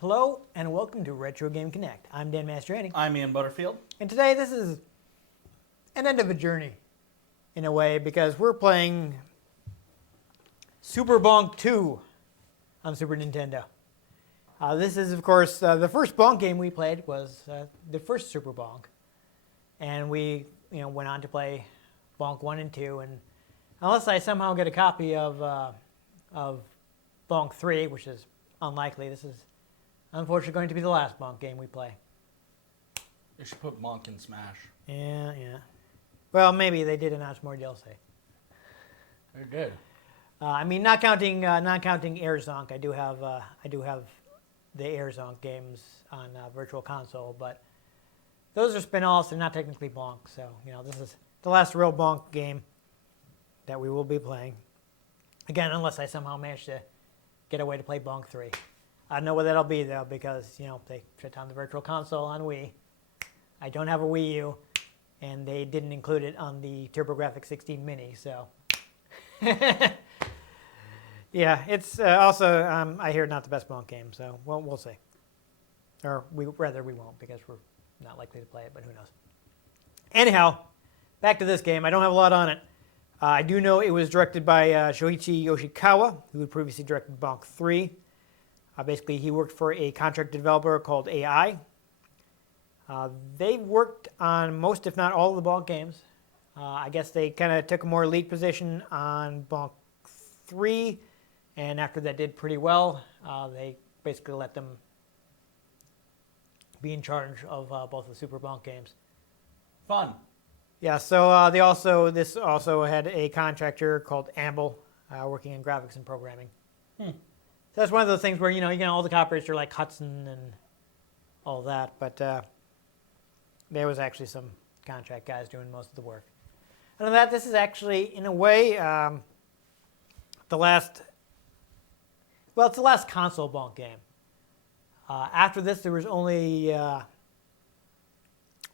Hello and welcome to Retro Game Connect. I'm Dan Mastriani. I'm Ian Butterfield. And today this is an end of a journey, in a way, because we're playing Super Bonk 2 on Super Nintendo. This is, of course, the first Bonk game we played was the first Super Bonk. And we went on to play Bonk 1 and 2. And unless I somehow get a copy of Bonk 3, which is unlikely, this is unfortunately going to be the last Bonk game we play. They should put Bonk in Smash. Yeah. Well, maybe they did announce more DLC. They're good. I mean, not counting Air Zonk. I do have the Air Zonk games on Virtual Console, but those are spin-offs. They're not technically Bonk, so this is the last real Bonk game that we will be playing. Again, unless I somehow manage to get a way to play Bonk 3. I don't know what that'll be though, because they shut down the Virtual Console on Wii. I don't have a Wii U, and they didn't include it on the TurboGrafx 16 Mini, so. Yeah, it's also, I hear, not the best Bonk game, so we'll see. Or we won't, because we're not likely to play it, but who knows. Anyhow, back to this game. I don't have a lot on it. I do know it was directed by Shoichi Yoshikawa, who had previously directed Bonk 3. Basically, he worked for a contract developer called AI. They worked on most, if not all, of the Bonk games. I guess they kind of took a more lead position on Bonk 3, and after that did pretty well, they basically let them be in charge of both the Super Bonk games. Fun. Yeah, so this also had a contractor called Amble working in graphics and programming. So that's one of those things where all the copyrights are like Hudson and all that, but there was actually some contract guys doing most of the work. Other than that, this is actually, in a way, the last console Bonk game. After this, there was only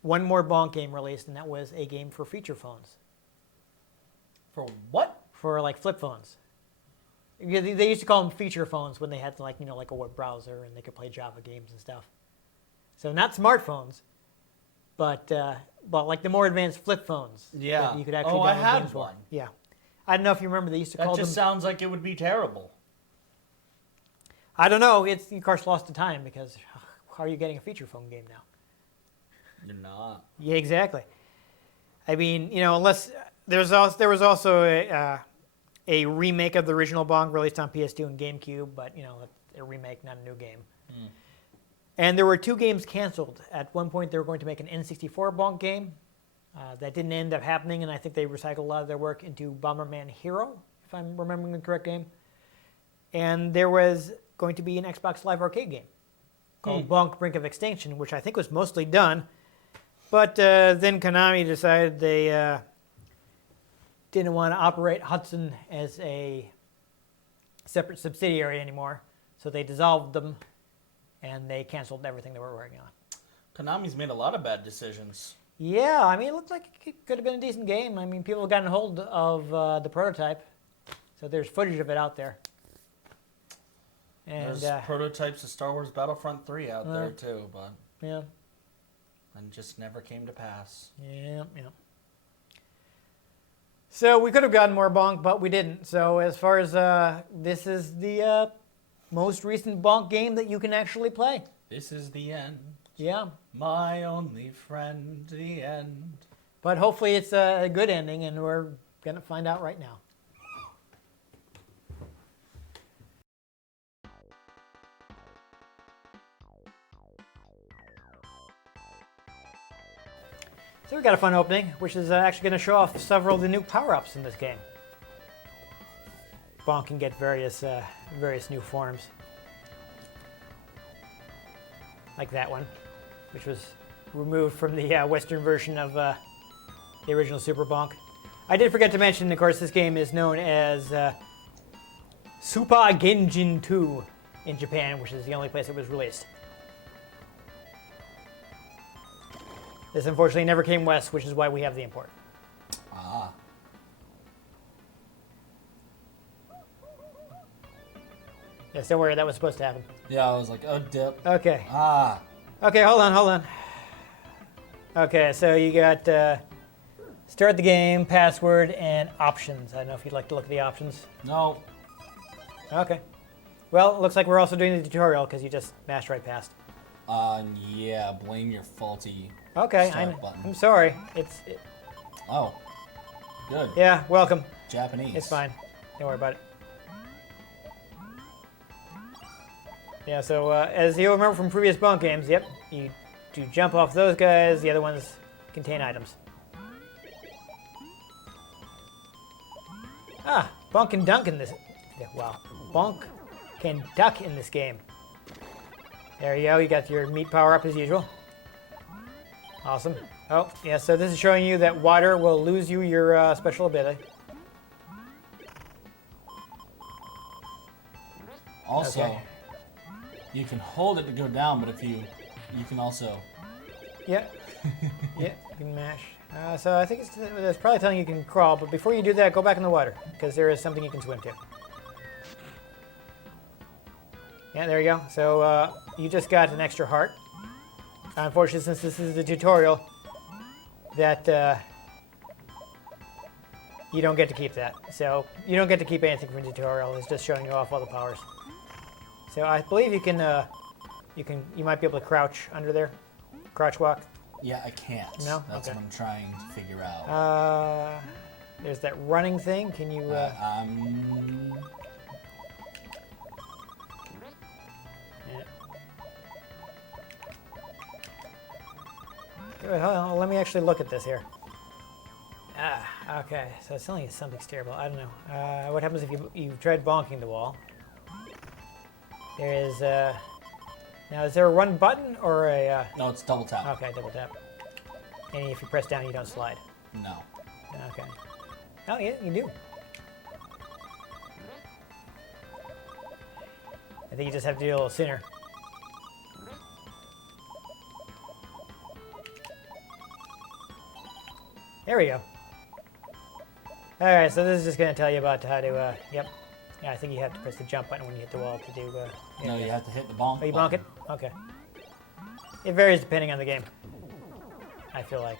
one more Bonk game released, and that was a game for feature phones. For what? For like flip phones. They used to call them feature phones when they had like a web browser and they could play Java games and stuff. So not smartphones, but like the more advanced flip phones. Yeah. That you could actually I download had games one. For. Yeah. I don't know if you remember, they used to call them. That just sounds like it would be terrible. I don't know. It's, of course, lost to time, because how are you getting a feature phone game now? You're not. Yeah, exactly. I mean, unless there was also a remake of the original Bonk released on PS2 and GameCube, but a remake, not a new game. And there were two games canceled. At one point, they were going to make an N64 Bonk game. That didn't end up happening, and I think they recycled a lot of their work into Bomberman Hero, if I'm remembering the correct game. And there was going to be an Xbox Live Arcade game called Bonk Brink of Extinction, which I think was mostly done. But then Konami decided they didn't want to operate Hudson as a separate subsidiary anymore, so they dissolved them, and they canceled everything they were working on. Konami's made a lot of bad decisions. Yeah, I mean, it looked like it could have been a decent game. I mean, people have gotten hold of the prototype, so there's footage of it out there. And, there's prototypes of Star Wars Battlefront 3 out there too, but yeah, and just never came to pass. Yeah. So we could have gotten more Bonk, but we didn't. So as far as this is the most recent Bonk game that you can actually play. This is the end. Yeah. My only friend, the end. But hopefully it's a good ending, and we're going to find out right now. So we got a fun opening, which is actually going to show off several of the new power-ups in this game. Bonk can get various new forms. Like that one, which was removed from the Western version of the original Super Bonk. I did forget to mention, of course, this game is known as Super Genjin 2 in Japan, which is the only place it was released. This unfortunately never came west, which is why we have the import. Ah. Yes, don't worry, that was supposed to happen. Yeah, I was like, oh, dip. Okay. Ah. Okay, hold on. Okay, so you got start the game, password, and options. I don't know if you'd like to look at the options. No. Okay. Well, it looks like we're also doing the tutorial because you just mashed right past. Yeah, blame your faulty Okay, start button. I'm sorry. Oh. Good. Yeah, welcome. Japanese. It's fine. Don't worry about it. Yeah, so as you'll remember from previous Bonk games, yep, you do jump off those guys. The other ones contain items. Ah, Bonk can dunk in this. Yeah, wow, Bonk can duck in this game. There you go. You got your meat power up as usual. Awesome. Oh, yeah. So this is showing you that water will lose you your special ability. Also, Okay. you can hold it to go down, but if you can also. Yeah. Yeah, you can mash. So I think it's probably telling you can crawl, but before you do that, go back in the water, because there is something you can swim to. Yeah, there you go. So you just got an extra heart. Unfortunately, since this is the tutorial, that you don't get to keep that. So you don't get to keep anything from the tutorial. It's just showing you off all the powers. So I believe you might be able to crouch under there, crouch walk. Yeah, I can't. No? That's Okay. what I'm trying to figure out. There's that running thing. Can you? Yeah. Good, hold on, let me actually look at this here. Okay. So it's telling you something's terrible. I don't know. What happens if you've tried bonking the wall? There is now. Is there a run button or a? No, it's double tap. Okay, double tap. And if you press down, you don't slide. No. Okay. Oh yeah, you do. I think you just have to do it a little sooner. There we go. All right, so this is just going to tell you about how to. Yep. Yeah, I think you have to press the jump button when you hit the wall to do. No, you have to hit the bonk. Oh, you bonk it? Okay. It varies depending on the game. I feel like.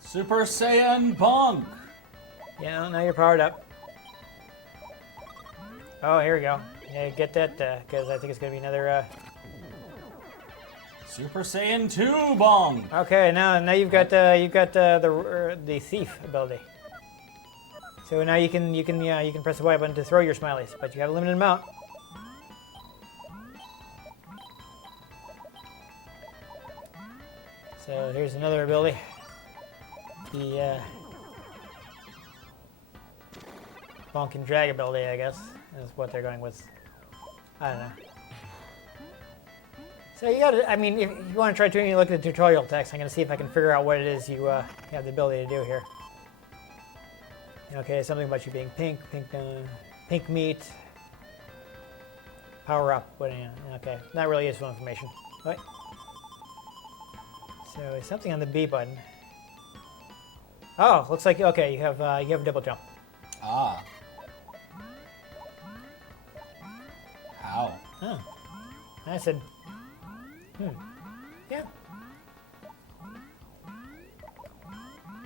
Super Saiyan bonk. Yeah, now you're powered up. Oh, here we go. Yeah, get that because I think it's going to be another. Super Saiyan 2 bonk. Okay, now you've got the thief ability. So now you can press the Y button to throw your smileys, but you have a limited amount. So here's another ability. The bonk and drag ability, I guess, is what they're going with. I don't know. So you gotta, I mean, if you want to try to look at the tutorial text, I'm gonna see if I can figure out what it is you have the ability to do here. Okay, something about you being pink meat, power up. Okay, not really useful information. What? So something on the B button. Oh, looks like okay. You have a double jump. Ah. How? Oh, I said. Yeah.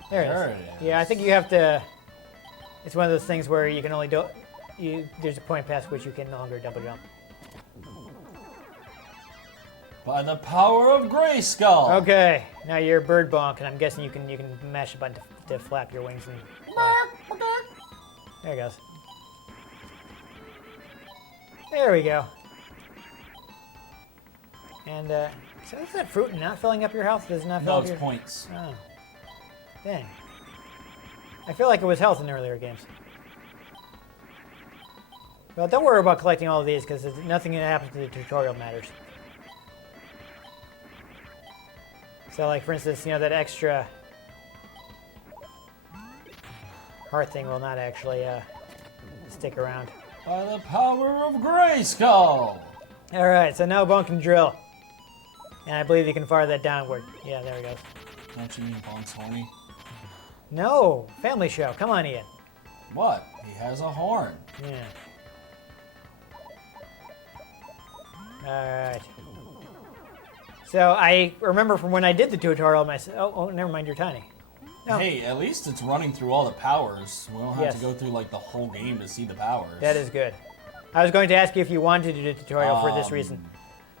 There it is. Yeah, I think you have to. It's one of those things where you can only do. There's a point past which you can no longer double jump. By the power of Grayskull. Okay, now you're bird bonk, and I'm guessing you can mash a button to flap your wings and fly. There it goes. There we go. And so is that fruit not filling up your health? Does it not fill No, up it's your... points. Oh, dang. I feel like it was health in earlier games. Well, don't worry about collecting all of these because nothing that happens to the tutorial matters. So, like for instance, that extra heart thing will not actually stick around. By the power of Grayskull. All right, so now Bonk can drill, and I believe you can fire that downward. Yeah, there he goes. Don't you mean Bonk's horny? No, family show. Come on, Ian. What? He has a horn. Yeah. Alright. So I remember from when I did the tutorial myself. Oh, never mind, you're tiny. No. Hey, at least it's running through all the powers. We don't have Yes. to go through like the whole game to see the powers. That is good. I was going to ask you if you wanted to do the tutorial for this reason.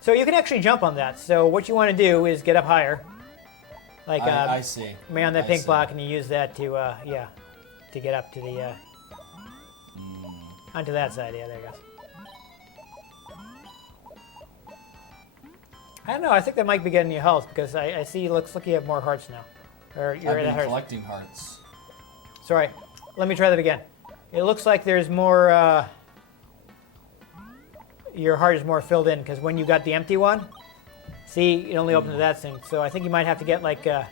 So you can actually jump on that. So what you want to do is get up higher. Like I see. man on that I pink see. block, and you use that to to get up to the onto that side. Yeah, there you go. I don't know. I think that might be getting you health because I see. Looks like you have more hearts now. Or you're I've at been hearts. collecting hearts. Sorry. Let me try that again. It looks like there's more. Your heart is more filled in because when you got the empty one, see, it only opened to that thing. So I think you might have to get like. You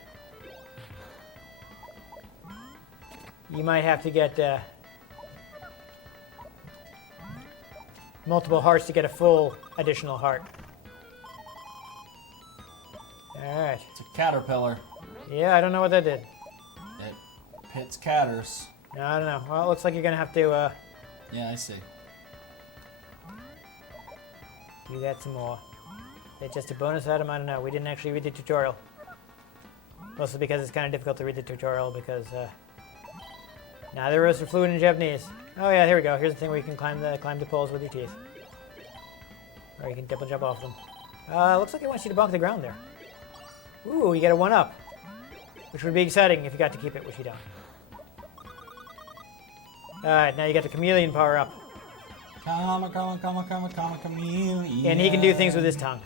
might have to get multiple hearts to get a full additional heart. All right. It's a caterpillar. Yeah, I don't know what that did. It pits catters. No, I don't know. Well, it looks like you're gonna have to Yeah, I see. do that some more. It's just a bonus item. I don't know. We didn't actually read the tutorial. Mostly because it's kind of difficult to read the tutorial because neither of us are fluent in Japanese. Oh yeah, here we go. Here's the thing where you can climb the poles with your teeth, or you can double jump off them. Looks like it wants you to bonk the ground there. Ooh, you get a 1-up, which would be exciting if you got to keep it, which you don't. All right, now you got the chameleon power up, Chameleon. and he can do things with his tongue.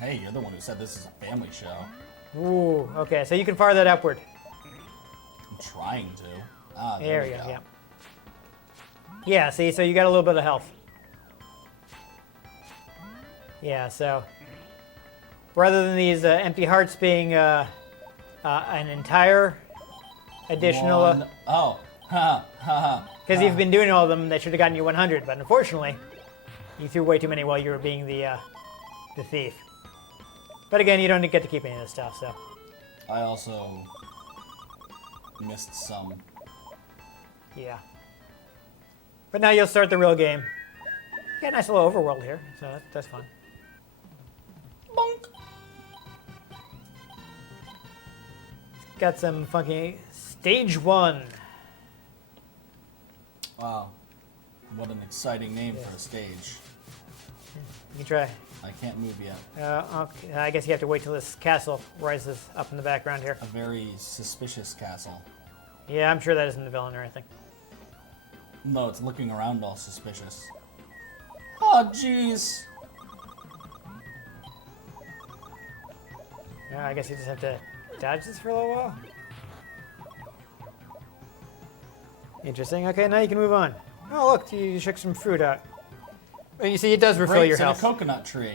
Hey, you're the one who said this is a family show. Ooh, okay, so you can fire that upward. I'm trying to. Ah, There we go. Yeah. Yeah. See, so you got a little bit of health. Yeah. So rather than these empty hearts being an entire additional, One. Oh. Ha ha. because you've been doing all of them, that should have gotten you 100. But unfortunately, you threw way too many while you were being the thief. But again, you don't get to keep any of this stuff. So I also missed some. yeah. But now you'll start the real game. You got a nice little overworld here, so that's fun. Bonk. Got some funky stage 1. Wow. What an exciting name for a stage. You can try. I can't move yet. Okay, I guess you have to wait till this castle rises up in the background here. A very suspicious castle. Yeah, I'm sure that isn't the villain or anything. No, it's looking around all suspicious. Oh, jeez. Yeah, I guess you just have to dodge this for a little while. Interesting. Okay, now you can move on. Oh, look, you shook some fruit out. And you see, it does refill your Grapes and a health. coconut tree.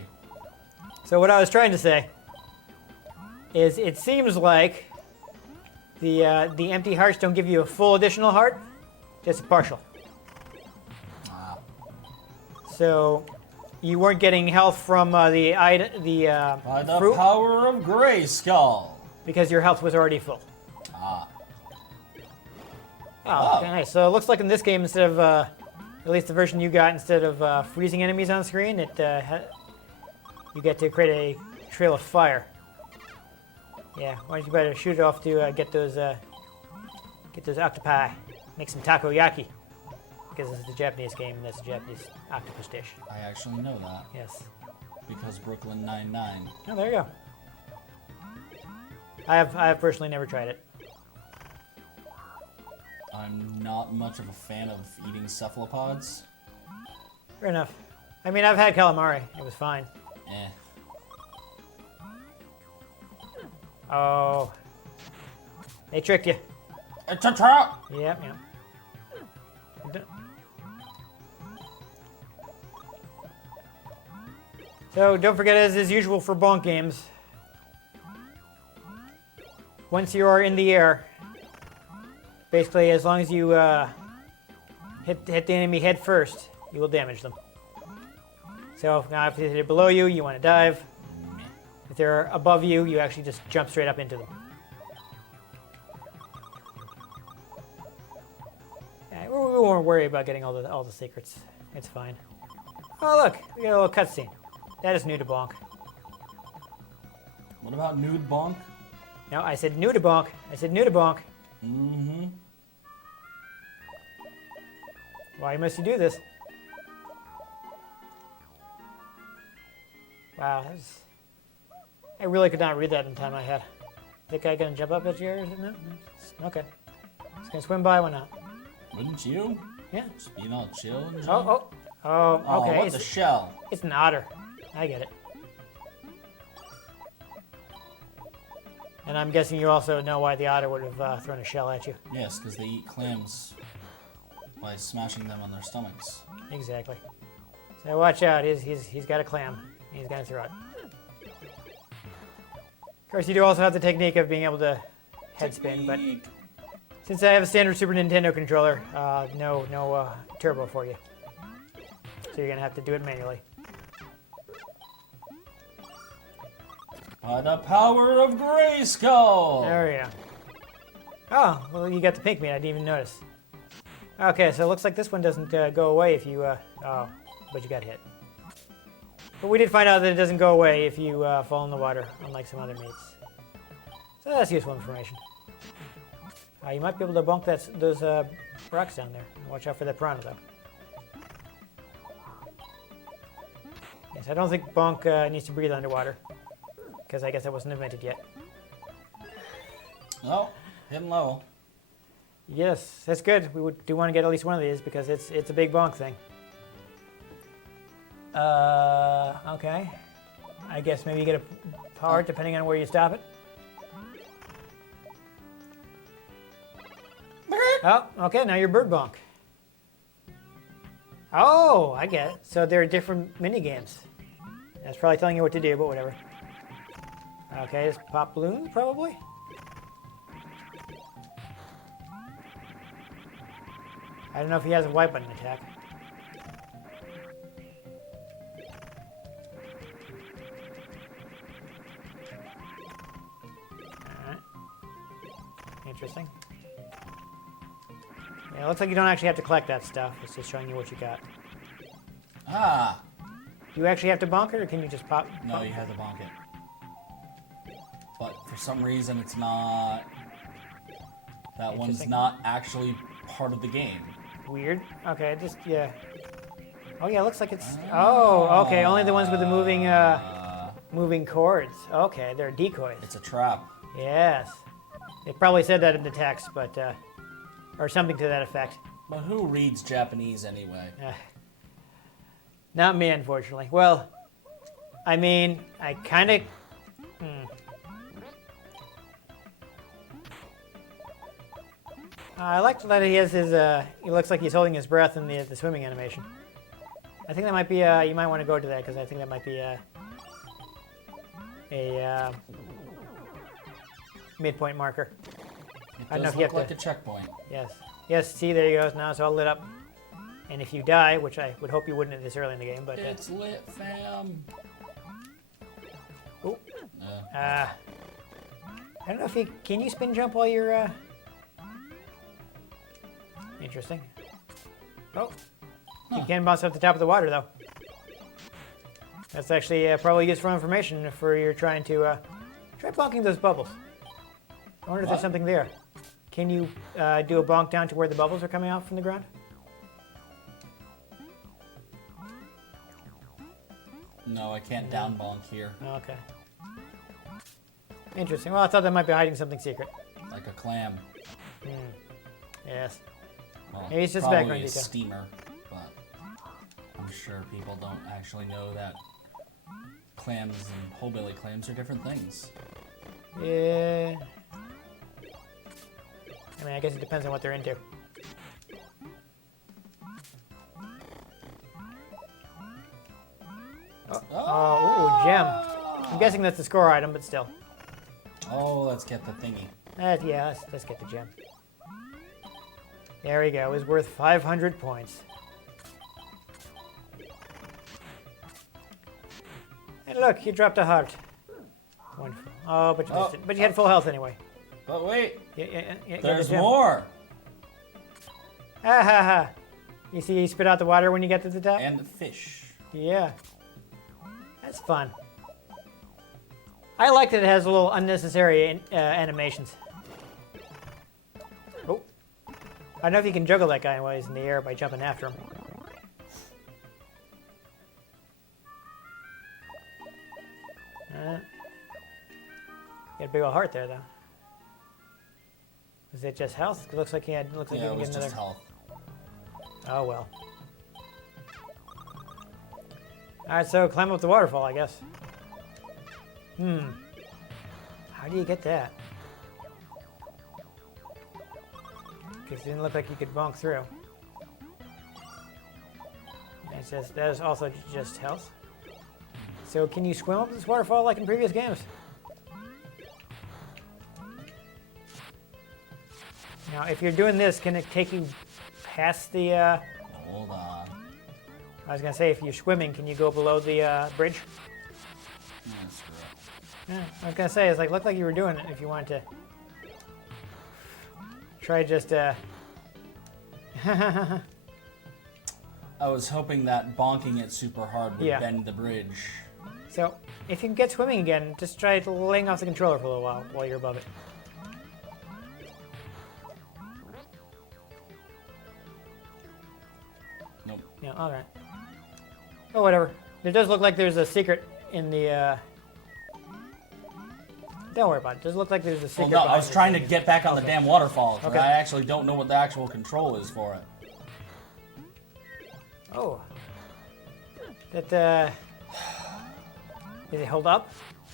So what I was trying to say is, it seems like the empty hearts don't give you a full additional heart, just a partial. Ah. So you weren't getting health from By the fruit power of Grayskull. because your health was already full. Ah. Oh, Oh. nice. So it looks like in this game, instead of, at least the version you got, instead of freezing enemies on screen, you get to create a trail of fire. Yeah, why don't you better shoot it off to get those octopi, make some takoyaki, because this is the Japanese game and that's a Japanese octopus dish. I actually know that. Yes. Because Brooklyn Nine-Nine. Oh, there you go. I have personally never tried it. I'm not much of a fan of eating cephalopods. Fair enough. I mean, I've had calamari. It was fine. Eh. Oh. They tricked you. It's a trap! Yep, yep. So don't forget, as is usual for Bonk games, once you are in the air, basically as long as you hit the enemy head first, you will damage them. So now if they're below you, you want to dive. Meh. If they're above you, you actually just jump straight up into them. Yeah, we won't worry about getting all the secrets. It's fine. Oh, look, we got a little cutscene. That is new to Bonk. What about nude bonk? No, I said new to Bonk. I said new to Bonk. Mm-hmm. Why must you do this? Wow, I really could not read that in the time I had. That guy gonna jump up at you or something? No? Okay. He's gonna swim by, why not? Wouldn't you? Yeah. Just being all chill and shit. Oh, Oh, okay. what's a shell? It's an otter. I get it. And I'm guessing you also know why the otter would have thrown a shell at you. Yes, because they eat clams by smashing them on their stomachs. Exactly. So watch out. He's got a clam. He's gonna throw it. Of course, you do also have the technique of being able to head spin, but since I have a standard Super Nintendo controller, no turbo for you. So you're gonna have to do it manually. By the power of Grayskull! There we go. Oh, well, you got the pink meat. I didn't even notice. Okay, so it looks like this one doesn't go away if you, but you got hit. But we did find out that it doesn't go away if you fall in the water, unlike some other meats. So that's useful information. You might be able to bonk those rocks down there. Watch out for that piranha, though. Yes, I don't think Bonk needs to breathe underwater, because I guess that wasn't invented yet. Oh, hidden level. Yes, that's good. We do want to get at least one of these because it's a big Bonk thing. Okay. I guess maybe you get a part depending on where you stop it. Oh, okay, now you're Bird Bonk. Oh, I get it. So there are different mini games. That's probably telling you what to do, but whatever. Okay, just pop balloons, probably. I don't know if he has a white button attack. Alright. Interesting. Yeah, it looks like you don't actually have to collect that stuff. It's just showing you what you got. Ah! Do you actually have to bonk it, or can you just pop? No, you have to bonk it. But for some reason, it's not... That one's not actually part of the game. Weird. Okay, yeah. Oh yeah, it looks like it's... Oh, okay, only the ones with the moving cords. Okay, they're decoys. It's a trap. Yes. It probably said that in the text, but... or something to that effect. But who reads Japanese anyway? Not me, unfortunately. Well, I mean, I kind of... I like that he has his... he looks like he's holding his breath in the swimming animation. I think that might be... you might want to go to that, because I think that might be a midpoint marker. It does look like a checkpoint. Yes. Yes, see, there you go. Now it's all lit up. And if you die, which I would hope you wouldn't at this early in the game, but... It's lit, fam! Ooh. I don't know if you... Can you spin jump while you're... Interesting. Oh. You can bounce off the top of the water, though. That's actually probably useful information if you're trying to... try bonking those bubbles. I wonder if there's something there. Can you do a bonk down to where the bubbles are coming out from the ground? No, I can't down bonk here. Okay. Interesting. Well, I thought that might be hiding something secret. Like a clam. Yes. Well, maybe it's just probably background a detail. Steamer, but I'm sure people don't actually know that clams and hillbilly clams are different things. Yeah. I mean, I guess it depends on what they're into. Oh, ooh, gem. I'm guessing that's the score item, but still. Oh, let's get the thingy. Yeah, let's get the gem. There we go. It was worth 500 points. And look, you dropped a heart. Wonderful. Oh, but you missed it. But you had full health anyway. But wait, Yeah, there's more. Ah ha ha. You see, you spit out the water when you get to the top? And fish. Yeah. That's fun. I like that it has a little unnecessary animations. Oh. I don't know if you can juggle that guy while he's in the air by jumping after him. Got a big old heart there, though. Was it just health? It looks like he had. Looks like Yeah, he it can was get just another. health. Oh well. All right, so climb up the waterfall, I guess. How do you get that? Because it didn't look like you could bonk through. And it says that is also just health. So can you swim up this waterfall like in previous games? Now, if you're doing this, can it take you past the? Hold on. I was gonna say, if you're swimming, can you go below the bridge? Yeah, screw it. Yeah, I was gonna say, it's like looked like you were doing it. If you wanted to try just. I was hoping that bonking it super hard would Yeah. bend the bridge. So, if you can get swimming again, just try laying off the controller for a little while you're above it. Nope. Yeah, all right. Oh, whatever. There does look like there's a secret in the. Don't worry about it. It does look like there's a secret. Well, no, I behind was the trying to scenes. get back on the damn waterfall. Okay. I actually don't know what the actual control is for it. Oh. That. Did it hold up?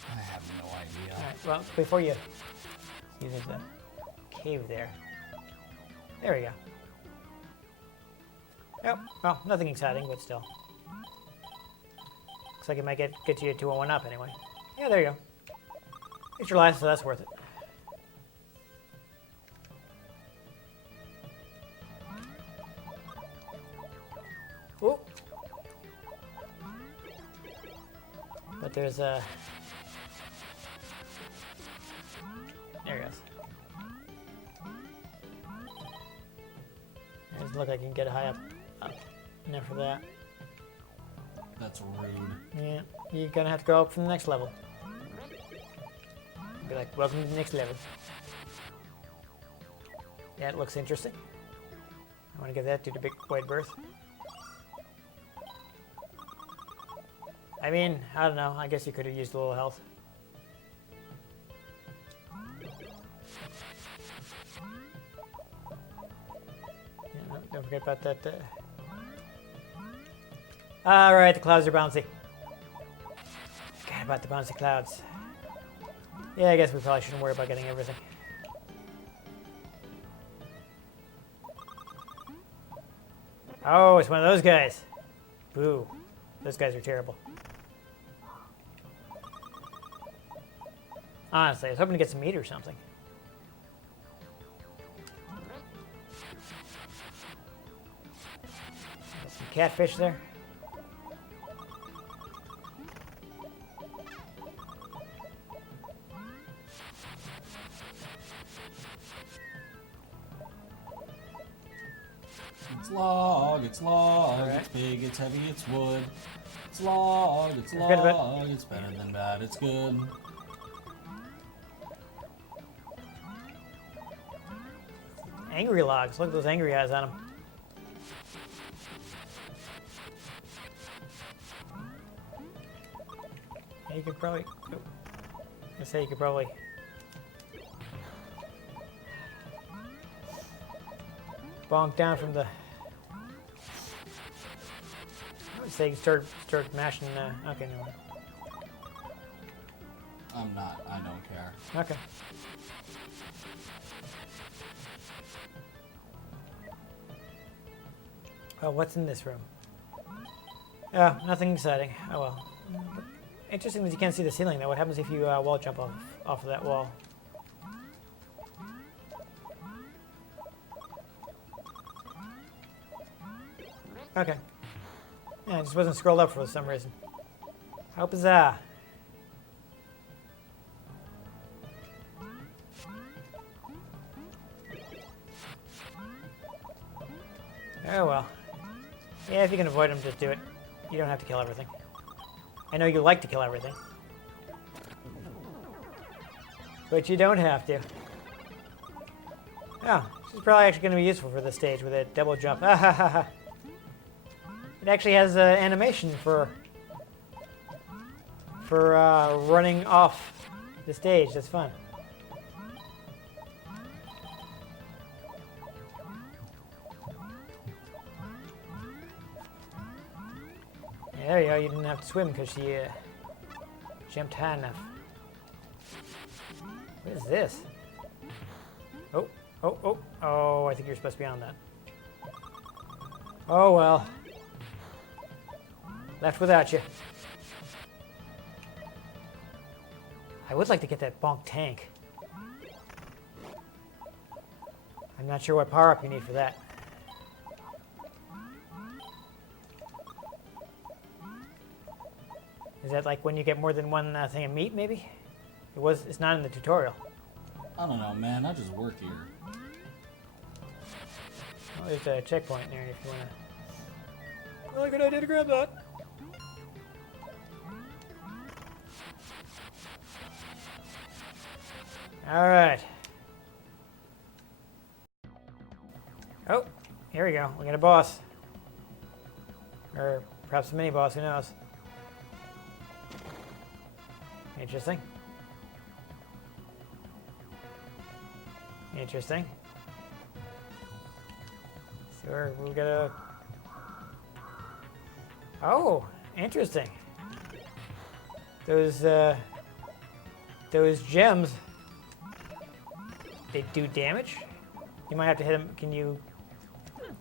I have no idea. All right. Well, before you. See, there's a cave there. There we go. Oh, well, nothing exciting, but still. Looks like it might get you to a 1-up anyway. Yeah, there you go. It's your life, so that's worth it. Ooh. But there's a... There it goes. It doesn't look like you can get high up enough for that. That's rude. Yeah, you're gonna have to go up from the next level. Be like, welcome to the next level. Yeah, it looks interesting. I want to give that to the big wide berth. I mean, I don't know. I guess you could have used a little health. Yeah, no, don't forget about that. All right, the clouds are bouncy. Forgot about the bouncy clouds. Yeah, I guess we probably shouldn't worry about getting everything. Oh, it's one of those guys. Boo. Those guys are terrible. Honestly, I was hoping to get some meat or something. Got some catfish there. It's log, Alright. it's big, it's heavy, it's wood. It's log, it's Forget about- log, it's better than bad, it's good. Angry logs. Look at those angry eyes on them. Yeah, you could probably. Oh, I say you could probably. Bonk down from the. I would say you start mashing. Okay, no. I'm not, I don't care. Okay. Oh, what's in this room? Oh, nothing exciting. Oh well. Interesting that you can't see the ceiling though. What happens if you wall jump off of that wall? Okay. Yeah, it just wasn't scrolled up for some reason. How bizarre. Oh well. Yeah, if you can avoid them, just do it. You don't have to kill everything. I know you like to kill everything. But you don't have to. Oh, this is probably actually going to be useful for this stage with a double jump. Ah, ha, ha, ha. It actually has animation for running off the stage. That's fun. Yeah, there you go. You didn't have to swim because she jumped high enough. What is this? Oh, oh, oh, oh, I think you're supposed to be on that. Oh, well. Left without you. I would like to get that Bonk tank. I'm not sure what power-up you need for that. Is that like when you get more than one thing of meat, maybe? It's not in the tutorial. I don't know, man. I just work here. Well, there's a checkpoint there if you want to. Really good idea to grab that. All right. Oh, here we go. We got a boss. Or perhaps a mini boss, who knows? Interesting. Interesting. So we got a... Oh, interesting. Those gems, they do damage. You might have to hit him. Can you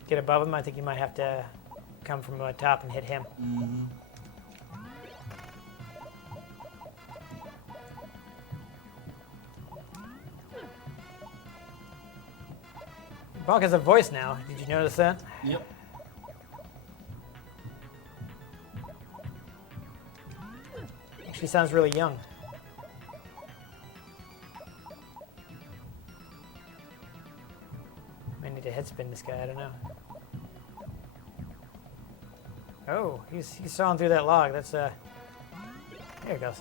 get above him? I think you might have to come from the top and hit him. Mm-hmm. Bonk has a voice now. Did you notice that? Yep. Actually sounds really young. Might need to head spin this guy, I don't know. Oh, he's sawing through that log. That's there it goes.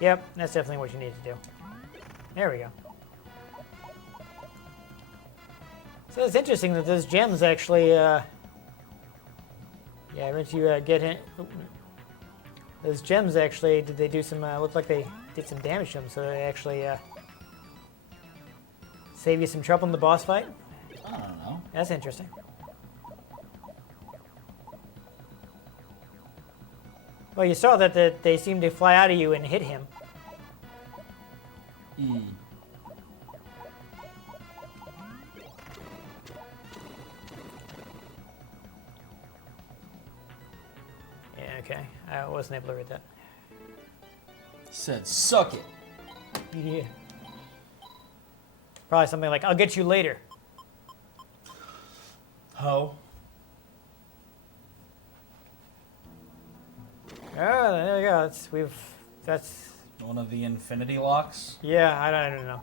Yep, that's definitely what you need to do. There we go. So it's interesting that those gems actually, yeah, once you get hit, those gems actually, did they do some, looked like they did some damage to them, so they actually save you some trouble in the boss fight? I don't know. That's interesting. Well, you saw that they seemed to fly out of you and hit him. Hmm. Okay, I wasn't able to read that. Said, suck it. Yeah. Probably something like, I'll get you later. Ho. Oh, there you go. That's One of the infinity locks. yeah, I don't know.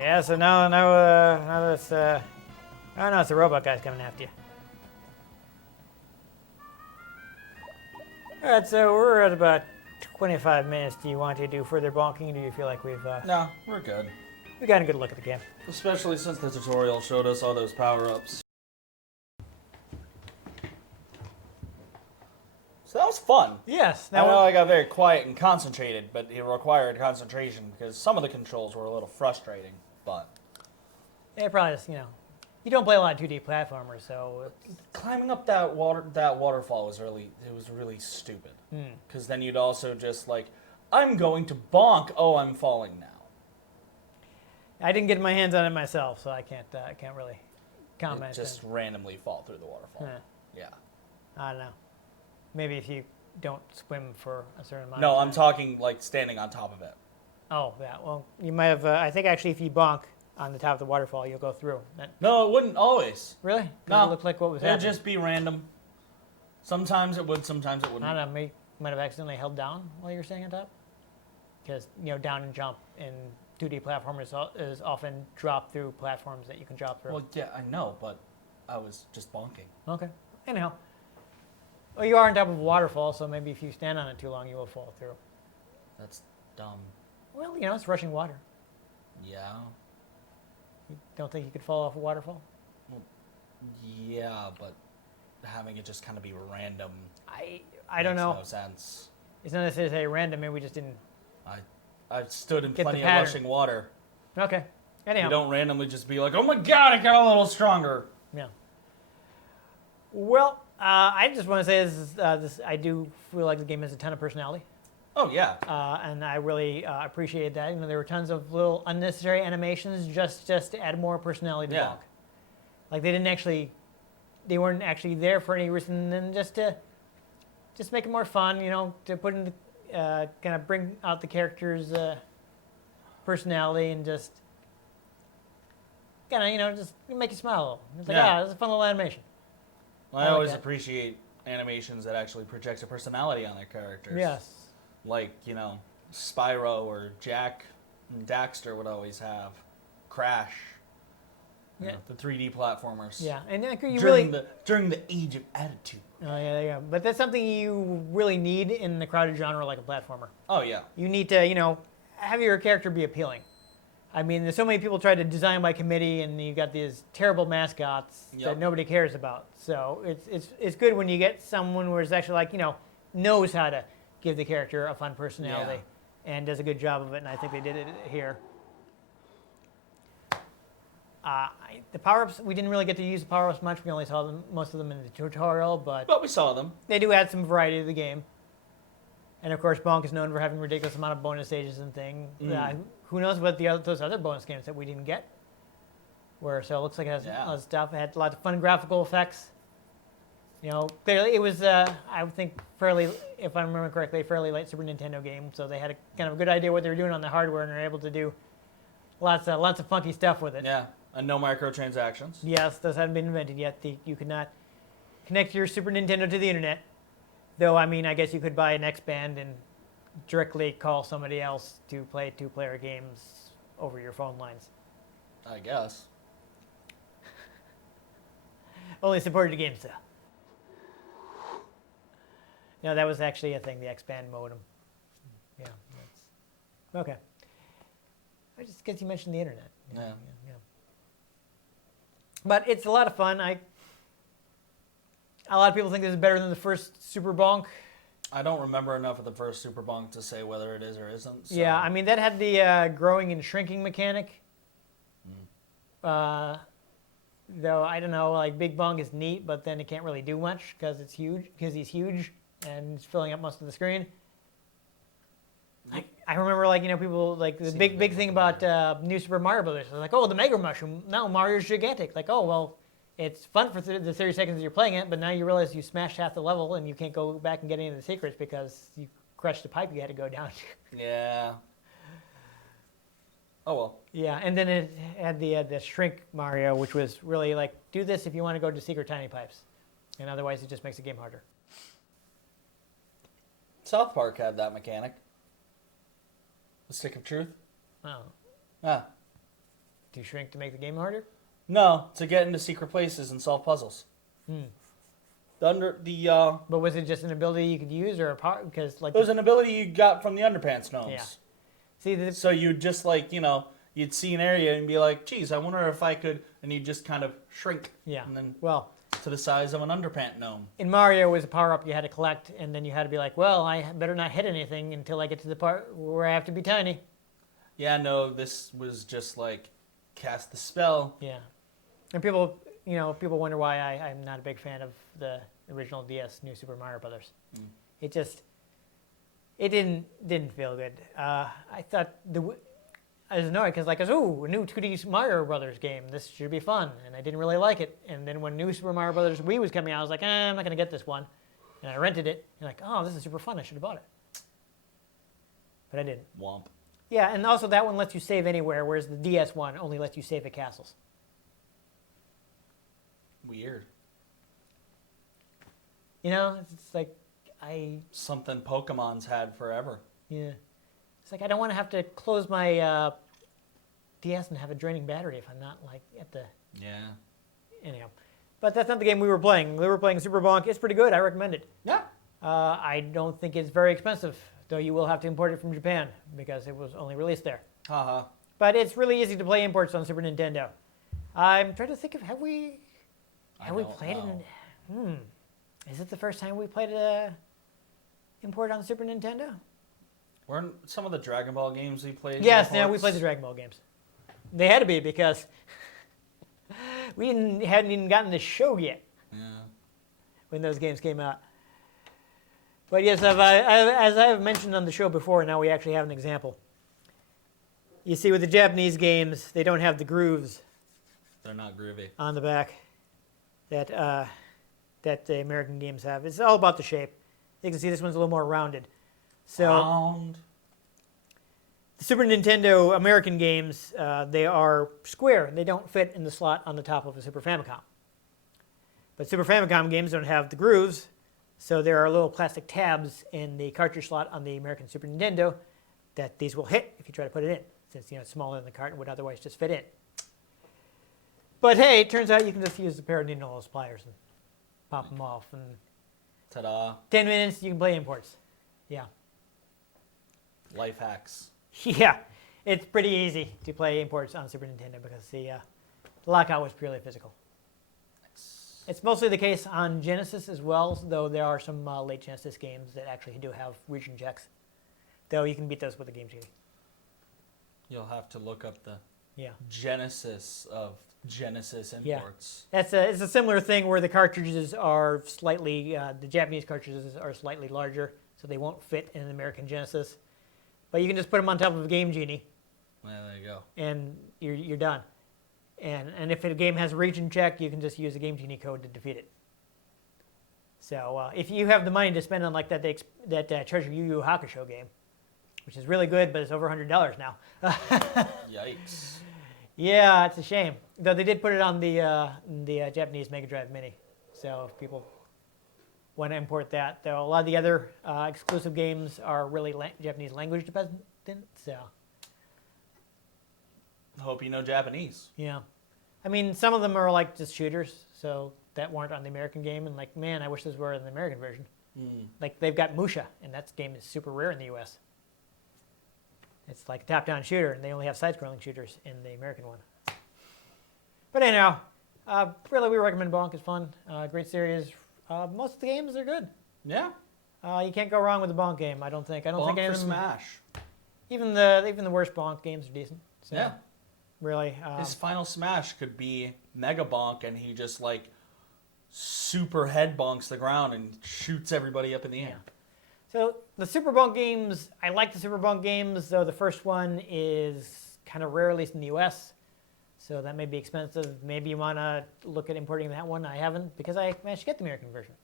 Yeah, so now that's, oh no, it's the robot guy's coming after you. Alright, so we're at about 25 minutes. Do you want to do further bonking? Do you feel like we've No, we're good. we got a good look at the game? Especially since the tutorial showed us all those power-ups. So that was fun. Yes. I know I got very quiet and concentrated, but it required concentration because some of the controls were a little frustrating, but... Yeah, probably just, you don't play a lot of 2D platformers, so... Climbing up that waterfall was really stupid. Because then you'd also just like, I'm going to bonk. Oh, I'm falling now. I didn't get my hands on it myself, so I can't really comment. Just randomly fall through the waterfall. Huh. Yeah. I don't know. Maybe if you don't swim for a certain amount No, of time. I'm talking like standing on top of it. Oh, yeah. Well, you might have... I think actually if you bonk on the top of the waterfall, you'll go through. No, it wouldn't always. Really? 'Cause No. It looked like what was It'd happening. just be random. Sometimes it would, sometimes it wouldn't. I don't know. Might have accidentally held down while you were standing on top. Because, down and jump in 2D platformers is often drop through platforms that you can drop through. Well, yeah, I know, but I was just bonking. Okay. Anyhow. Well, you are on top of a waterfall, so maybe if you stand on it too long, you will fall through. That's dumb. Well, it's rushing water. Yeah. You don't think you could fall off a waterfall? Well, yeah, but having it just kind of be random. I don't know. Makes no sense. It's not necessarily random. Maybe we just didn't. I've stood in Get the plenty of pattern. rushing water. Okay. Anyhow. You don't randomly just be like, oh my god, I got a little stronger. Yeah. Well, I just want to say this. I do feel like the game has a ton of personality. Oh, yeah. And I really appreciate that. There were tons of little unnecessary animations just to add more personality to Bonk. Like they weren't actually there for any reason than just to make it more fun. To put in kind of bring out the character's personality and just kind of just make you smile a little. It's like it's a fun little animation. I always appreciate animations that actually project a personality on their characters. Yes. Like, Spyro or Jack and Daxter would always have. Crash. The 3D platformers. Yeah, and during the age of attitude. Oh, yeah, there you go. But that's something you really need in the crowded genre like a platformer. Oh, yeah. You need to, have your character be appealing. I mean, there's so many people try to design by committee, and you got these terrible mascots that nobody cares about. So it's good when you get someone where it's actually knows how to give the character a fun personality and does a good job of it, and I think they did it here. The power-ups, we didn't really get to use the power-ups much. We only saw most of them in the tutorial, but we saw them. They do add some variety to the game. And of course, Bonk is known for having a ridiculous amount of bonus stages and things. Who knows what those other bonus games that we didn't get were. So it looks like it has a lot of stuff. It had lots of fun graphical effects. Clearly it was, I would think, if I remember correctly, a fairly light Super Nintendo game. So they had a kind of a good idea what they were doing on the hardware and were able to do lots of funky stuff with it. Yeah, and no microtransactions. Yes, those hadn't been invented yet. You could not connect your Super Nintendo to the internet. Though, I guess you could buy an X-Band and directly call somebody else to play two-player games over your phone lines. I guess. Only supported games, though. No, that was actually a thing, the X-Band modem. Yeah. Okay. I just guess you mentioned the internet. Yeah. But it's a lot of fun. A lot of people think this is better than the first Super Bonk. I don't remember enough of the first Super Bonk to say whether it is or isn't. So. Yeah, that had the growing and shrinking mechanic. Though, I don't know, Big Bonk is neat, but then it can't really do much because he's huge and it's filling up most of the screen. I remember, people, the big thing about New Super Mario Brothers. They're like, oh, the Mega Mushroom, now Mario's gigantic. Like, oh, well, it's fun for the 30 seconds you're playing it, but now you realize you smashed half the level and you can't go back and get any of the secrets because you crushed the pipe you had to go down. Yeah. Oh, well. Yeah, and then it had the Shrink Mario, which was really do this if you want to go to secret tiny pipes. And otherwise, it just makes the game harder. South Park had that mechanic. The Stick of Truth. Oh. Ah. Do you shrink to make the game harder? No, to get into secret places and solve puzzles. But was it just an ability you could use or a part? Because it was an ability you got from the Underpants gnomes. Yeah. See, so you'd just you'd see an area and be like, geez, I wonder if I could, and you'd just kind of shrink. Yeah. And then to the size of an Underpant gnome. In Mario, it was a power-up you had to collect, and then you had to be like, well, I better not hit anything until I get to the part where I have to be tiny. Yeah, no, this was just cast the spell. Yeah. And people wonder why I'm not a big fan of the original DS New Super Mario Brothers. It didn't feel good. I thought I was annoyed because a new 2D Mario Brothers game. This should be fun, and I didn't really like it. And then when New Super Mario Brothers Wii was coming out, I was like, I'm not gonna get this one, and I rented it. And oh, this is super fun. I should have bought it, but I didn't. Womp. Yeah, and also that one lets you save anywhere, whereas the DS one only lets you save at castles. Weird. It's something Pokemon's had forever. Yeah. It's I don't want to have to close my DS and have a draining battery if I'm not at the... Yeah. Anyhow. But that's not the game we were playing. We were playing Super Bonk. It's pretty good. I recommend it. Yeah. I don't think it's very expensive, though you will have to import it from Japan because it was only released there. Haha. But it's really easy to play imports on Super Nintendo. I'm trying to think of have we played it? Is it the first time we played import on the Super Nintendo? Weren't some of the Dragon Ball games we played? Yes, now we played the Dragon Ball games. They had to be because we hadn't even gotten the show yet. Yeah. When those games came out. But yes, as I have mentioned on the show before, now we actually have an example. You see, with the Japanese games, they don't have the grooves. They're not groovy. On the back that the American games have. It's all about the shape. You can see this one's a little more rounded. So Round. the Super Nintendo American games, they are square. They don't fit in the slot on the top of a Super Famicom. But Super Famicom games don't have the grooves, so there are little plastic tabs in the cartridge slot on the American Super Nintendo that these will hit if you try to put it in, since it's smaller than the cart and would otherwise just fit in. But hey, it turns out you can just use a pair of needle nose pliers and pop them off. And Ta-da. 10 minutes, you can play imports. Yeah. Life hacks. Yeah, it's pretty easy to play imports on Super Nintendo because the lockout was purely physical. Nice. It's mostly the case on Genesis as well, though there are some late Genesis games that actually do have region checks. Though you can beat those with the Game Genie. You'll have to look up the Yeah. genesis of Genesis imports. It's a similar thing where the cartridges are slightly, the Japanese cartridges are slightly larger, so they won't fit in an American Genesis. But you can just put them on top of a Game Genie, Well, there you go. and you're done. And if a game has a region check, you can just use the Game Genie code to defeat it. So if you have the money to spend on like that Treasure Yu Yu Hakusho game, which is really good, but it's over $100 now. Yikes. Yeah, it's a shame. Though they did put it on the Japanese Mega Drive Mini, so if people want to import that, though a lot of the other exclusive games are really Japanese language dependent. So Hope you know Japanese. yeah, I mean some of them are like just shooters, so that weren't on the American game, and like man, I wish those were in the American version. Like they've got Musha, and that game is super rare in the U.S. It's like a top-down shooter, and they only have side-scrolling shooters in the American one. But anyhow, really we recommend Bonk. It's fun. Great series. Most of the games are good. Yeah. You can't go wrong with the Bonk game, I don't think. I don't Bonk think any for of them, Smash. even the worst Bonk games are decent. So, Yeah. Really. His final Smash could be Mega Bonk, and he just like super head bonks the ground and shoots everybody up in the air. So the Super Bonk games, I like the Super Bonk games, though the first one is kind of rare, at least in the U.S., so that may be expensive. Maybe you want to look at importing that one. I haven't, because I managed to get the American version.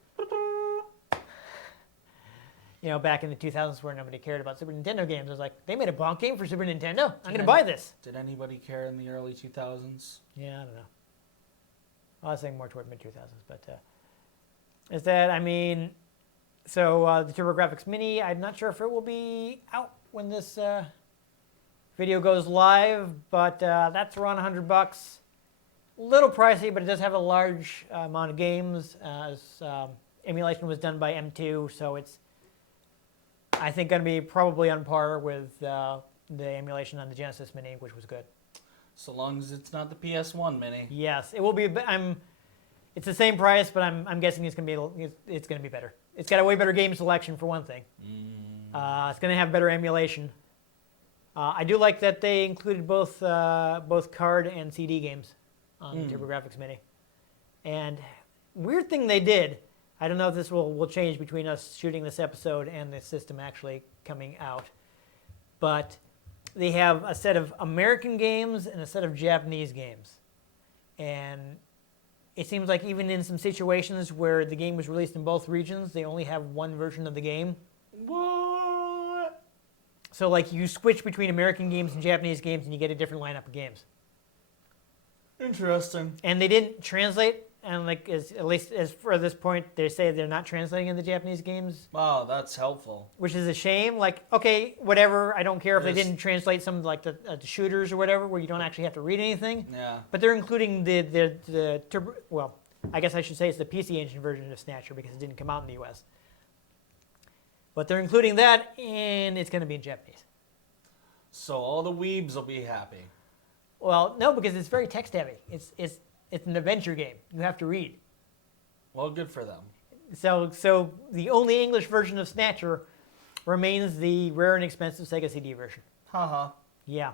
Back in the 2000s where nobody cared about Super Nintendo games. I was like, they made a Bonk game for Super Nintendo? I'm going to buy this. Did anybody care in the early 2000s? Yeah, I don't know. I was saying more toward mid-2000s, but is that, I mean... So the TurboGrafx Mini, I'm not sure if it will be out when this video goes live, but that's around $100. A little pricey, but it does have a large amount of games. Emulation was done by M2, so it's, I think, going to be probably on par with the emulation on the Genesis Mini, which was good. So long as it's not the PS1 Mini. Yes, it will be. It's the same price, but I'm guessing it's going to be better. It's got a way better game selection for one thing. It's going to have better emulation. I do like that they included both card and CD games on the TurboGrafx Mini. And weird thing they did, I don't know if this will change between us shooting this episode and the system actually coming out, but they have a set of American games and a set of Japanese games. And it seems like even in some situations where the game was released in both regions, they only have one version of the game. What? So like you switch between American games and Japanese games and you get a different lineup of games. Interesting. And they didn't translate, and like at least as for this point, they say they're not translating in the Japanese games. Wow, that's helpful. Which is a shame. Like, okay, whatever, I don't care if they Yes. didn't translate some like the shooters or whatever, where you don't actually have to read anything. Yeah. But they're including the I guess I should say it's the PC Engine version of Snatcher because it didn't come out in the US. But they're including that, and it's going to be in Japanese. So all the weebs will be happy. Well, no, because it's very text heavy. It's an adventure game. You have to read. Well, good for them. So the only English version of Snatcher remains the rare and expensive Sega CD version. Haha. Yeah.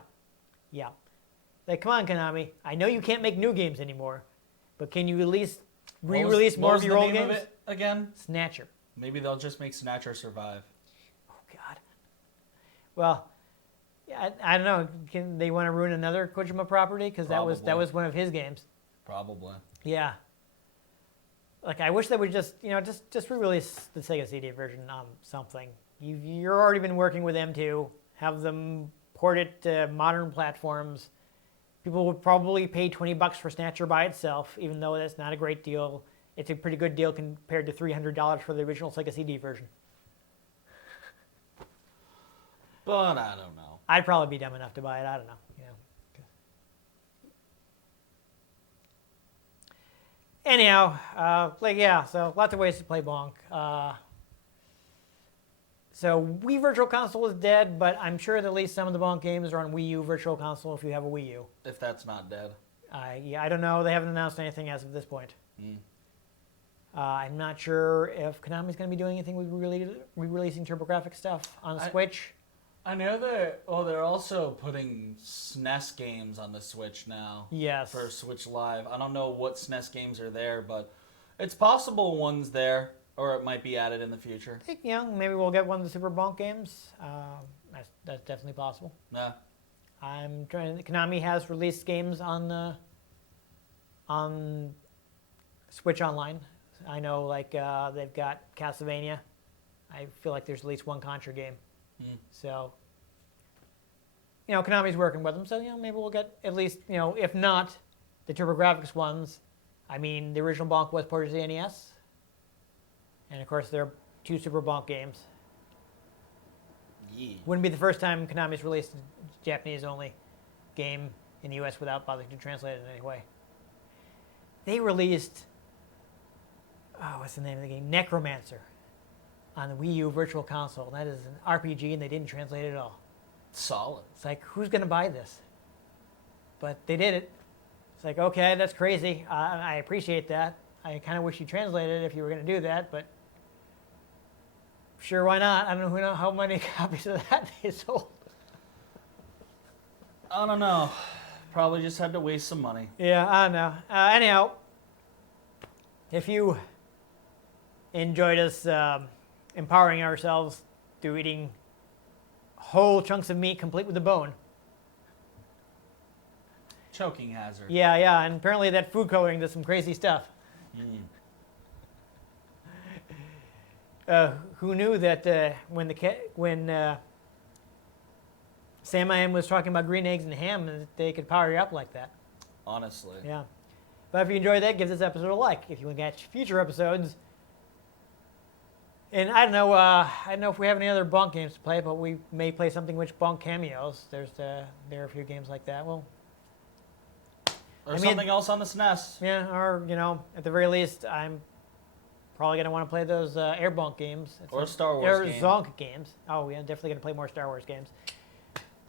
Like, come on, Konami. I know you can't make new games anymore, but can you at least re-release more of your old games? What was the name of it again? Snatcher. Maybe they'll just make Snatcher survive. Oh, God. Well, yeah, I don't know. Can they want to ruin another Kojima property? Because that was one of his games. Probably. Yeah. Like, I wish they would just re-release the Sega CD version on something. You're already been working with them to have them port it to modern platforms. People would probably pay $20 for Snatcher by itself, even though that's not a great deal. It's a pretty good deal compared to $300 for the original Sega CD version. But I don't know. I'd probably be dumb enough to buy it. I don't know. Anyhow, so lots of ways to play Bonk. So Wii Virtual Console is dead, but I'm sure that at least some of the Bonk games are on Wii U Virtual Console if you have a Wii U. If that's not dead. I don't know. They haven't announced anything as of this point. Mm. I'm not sure if Konami's going to be doing anything with re-releasing TurboGrafx stuff on Switch. I know they're also putting SNES games on the Switch now. Yes. For Switch Live. I don't know what SNES games are there, but it's possible one's there, or it might be added in the future. I think, maybe we'll get one of the Super Bonk games. That's definitely possible. Yeah. Konami has released games on Switch Online. I know, they've got Castlevania. I feel like there's at least one Contra game. Mm. So, Konami's working with them. So, maybe we'll get at least, if not the TurboGrafx ones. I mean, the original Bonk was ported to the NES. And, of course, there are 2 Super Bonk games. Yeah. Wouldn't be the first time Konami's released a Japanese-only game in the U.S. without bothering to translate it in any way. They released, what's the name of the game? Necromancer on the Wii U Virtual Console. That is an RPG, and they didn't translate it at all. Solid. It's like, who's going to buy this? But they did it. It's like, okay, that's crazy. I appreciate that. I kind of wish you translated it if you were going to do that, but sure, why not? I don't know how many copies of that they sold. I don't know. Probably just had to waste some money. Yeah, I don't know. Anyhow, if you enjoyed us empowering ourselves through eating whole chunks of meat complete with the bone. Choking hazard. Yeah, and apparently that food coloring does some crazy stuff. Who knew that when Sam I Am was talking about green eggs and ham, that they could power you up like that? Honestly. Yeah. But if you enjoyed that, give this episode a like. If you want to catch future episodes, and I don't know if we have any other Bonk games to play, but we may play something which Bonk cameos. There are a few games like that. Well, or something else on the SNES. Yeah, or at the very least, I'm probably gonna want to play those Air Bonk games. Or Star Wars games. Zonk games. Oh, yeah, definitely gonna play more Star Wars games.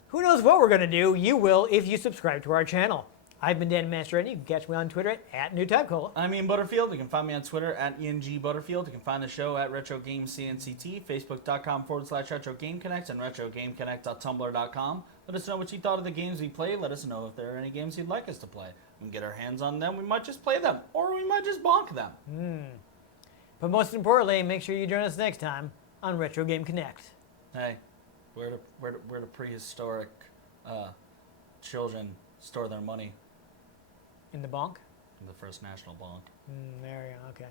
Who knows what we're gonna do? You will if you subscribe to our channel. I've been Dan Mastriani. You can catch me on Twitter at NewTypeCola. I'm Ian Butterfield. You can find me on Twitter at ENG Butterfield. You can find the show at RetroGamesCNCT, Facebook.com/RetroGameConnect, and RetroGameConnect.tumblr.com. Let us know what you thought of the games we played. Let us know if there are any games you'd like us to play. We can get our hands on them. We might just play them, or we might just bonk them. But most importantly, make sure you join us next time on Retro Game Connect. Hey, where do prehistoric children store their money? In the bonk? In the First National Bonk. There you go. Okay.